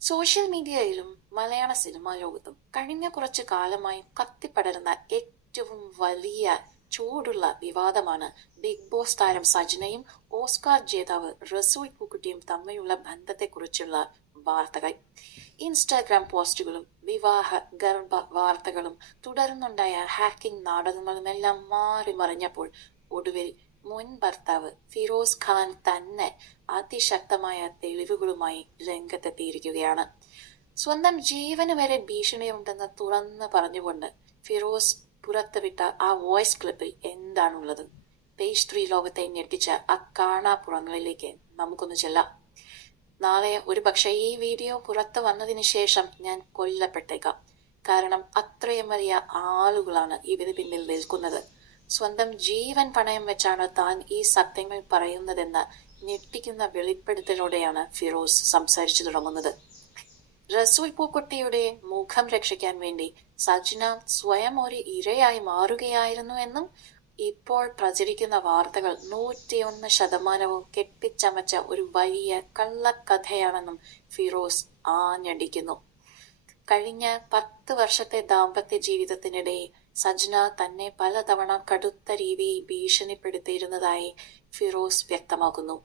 Social മീഡിയയിലും മലയാള cinema ലോകത്തും കഴിഞ്ഞ കുറച്ചു കാലമായി കത്തിപ്പടരുന്ന ഏറ്റവും വലിയ ചൂടുള്ള വിവാദമാണ് ബിഗ് ബോസ് താരം സജ്നയും ഓസ്കാർ ജേതാവ് റസൂൽ പൂക്കുട്ടിയും തമ്മിലുള്ള ബന്ധത്തെക്കുറിച്ചുള്ള വാർത്തകൾ. ഇൻസ്റ്റാഗ്രാം പോസ്റ്റുകളും വിവാഹ ഗർഭ വാർത്തകളും തുടർന്നുണ്ടായ ഹാക്കിംഗ് നാടകങ്ങളുമെല്ലാം മാറി മറിഞ്ഞപ്പോൾ ഒടുവിൽ മുൻ ഭർത്താവ് ഫിറോസ് ഖാൻ തന്നെ അതിശക്തമായ തെളിവുകളുമായി രംഗത്തെത്തിയിരിക്കുകയാണ്. സ്വന്തം ജീവന് വരെ ഭീഷണിയുണ്ടെന്ന് തുറന്ന് പറഞ്ഞുകൊണ്ട് ഫിറോസ് പുറത്തുവിട്ട ആ വോയിസ് ക്ലിപ്പിൽ എന്താണുള്ളത്? പേജ് 3 ലോകത്തെ ഞെട്ടിച്ച ആ കാണാപ്പുറങ്ങളിലേക്ക് നമുക്കൊന്ന് ചെല്ലാം. നാളെ ഒരു പക്ഷേ ഈ വീഡിയോ പുറത്തു വന്നതിന് ശേഷം ഞാൻ കൊല്ലപ്പെട്ടേക്കാം. കാരണം അത്രയും വലിയ ആളുകളാണ് ഇതിന് പിന്നിൽ നിൽക്കുന്നത്. സ്വന്തം ജീവൻ പണയം വെച്ചാണ് താൻ ഈ സത്യങ്ങൾ പറയുന്നതെന്ന ഞെട്ടിക്കുന്ന വെളിപ്പെടുത്തലോടെയാണ് ഫിറോസ് സംസാരിച്ചു തുടങ്ങുന്നത്. റസൂൽ പൂക്കുട്ടിയുടെ മുഖം രക്ഷിക്കാൻ വേണ്ടി സജ്ന സ്വയം ഒരു ഇരയായി മാറുകയായിരുന്നു എന്നും ഇപ്പോൾ പ്രചരിക്കുന്ന വാർത്തകൾ 101% കെട്ടിച്ചമച്ച ഒരു വലിയ കള്ളക്കഥയാണെന്നും ഫിറോസ് ആഞ്ഞടിക്കുന്നു. കഴിഞ്ഞ 10 വർഷത്തെ ദാമ്പത്യ ജീവിതത്തിനിടെ സജ്ന തന്നെ പലതവണ കടുത്ത രീതിയിൽ ഭീഷണിപ്പെടുത്തിയിരുന്നതായി ഫിറോസ് വ്യക്തമാക്കുന്നു.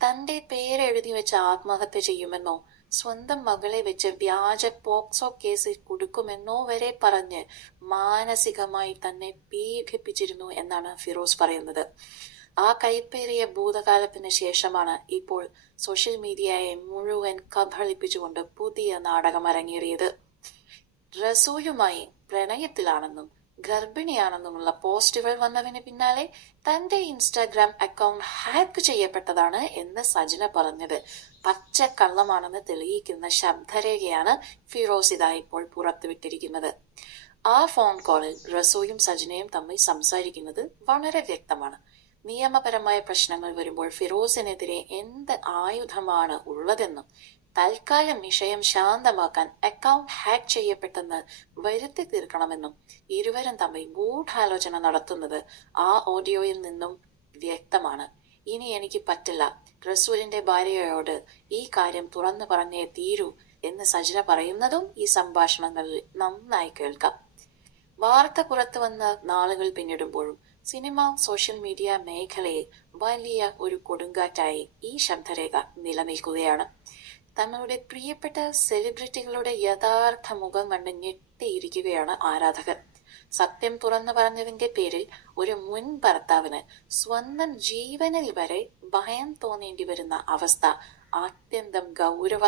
തന്റെ പേരെഴുതി വെച്ച് ആത്മഹത്യ ചെയ്യുമെന്നോ സ്വന്തം മകളെ വെച്ച് വ്യാജ പോക്സോ കേസിൽ കൊടുക്കുമെന്നോ വരെ പറഞ്ഞ് മാനസികമായി തന്നെ പീഡിപ്പിച്ചിരുന്നു എന്നാണ് ഫിറോസ് പറയുന്നത്. ആ കൈപ്പേറിയ ഭൂതകാലത്തിന് ശേഷമാണ് ഇപ്പോൾ സോഷ്യൽ മീഡിയയെ മുഴുവൻ കബളിപ്പിച്ചുകൊണ്ട് പുതിയ നാടകം അരങ്ങേറിയത്. റസൂലുമായി പ്രണയത്തിലാണെന്നും ഗർഭിണിയാണെന്നുമുള്ള പോസ്റ്റുകൾ വന്നതിന് പിന്നാലെ തന്റെ ഇൻസ്റ്റാഗ്രാം അക്കൗണ്ട് ഹാക്ക് ചെയ്യപ്പെട്ടതാണ് എന്ന് സജ്ന പറഞ്ഞത് പച്ചക്കള്ളമാണെന്ന് തെളിയിക്കുന്ന ശബ്ദരേഖയാണ് ഫിറോസ് ഇതാ ഇപ്പോൾ പുറത്തുവിട്ടിരിക്കുന്നത്. ആ ഫോൺ കോളിൽ റസൂലും സജ്നയും തമ്മിൽ സംസാരിക്കുന്നത് വളരെ വ്യക്തമാണ്. നിയമപരമായ പ്രശ്നങ്ങൾ വരുമ്പോൾ ഫിറോസിനെതിരെ എന്ത് ആയുധമാണ് ഉള്ളതെന്നും തൽക്കാലം വിഷയം ശാന്തമാക്കാൻ അക്കൗണ്ട് ഹാക്ക് ചെയ്യപ്പെട്ടെന്ന് വരുത്തി തീർക്കണമെന്നും ഇരുവരും തമ്മിൽ ഗൂഢാലോചന നടത്തുന്നത് ആ ഓഡിയോയിൽ നിന്നും വ്യക്തമാണ്. ഇനി എനിക്ക് പറ്റില്ല, റസൂലിന്റെ ഭാര്യയോട് ഈ കാര്യം തുറന്നു പറഞ്ഞേ തീരൂ എന്ന് സജ്ന പറയുന്നതും ഈ സംഭാഷണങ്ങളിൽ നന്നായി കേൾക്കാം. വാർത്ത പുറത്തു വന്ന നാളുകൾ പിന്നിടുമ്പോഴും സിനിമ സോഷ്യൽ മീഡിയ മേഖലയിൽ വലിയ ഒരു കൊടുങ്കാറ്റായി ഈ ശബ്ദരേഖ നിലനിൽക്കുകയാണ്. തങ്ങളുടെ പ്രിയപ്പെട്ട സെലിബ്രിറ്റികളുടെ യഥാർത്ഥ മുഖം കണ്ട് ഞെട്ടിയിരിക്കുകയാണ് ആരാധകർ. സത്യം തുറന്നു പറഞ്ഞതിന്റെ പേരിൽ ഒരു മുൻ ഭർത്താവിന് സ്വന്തം ജീവനിൽ വരെ ഭയം തോന്നേണ്ടി വരുന്ന അവസ്ഥ അത്യന്തം ഗൗരവ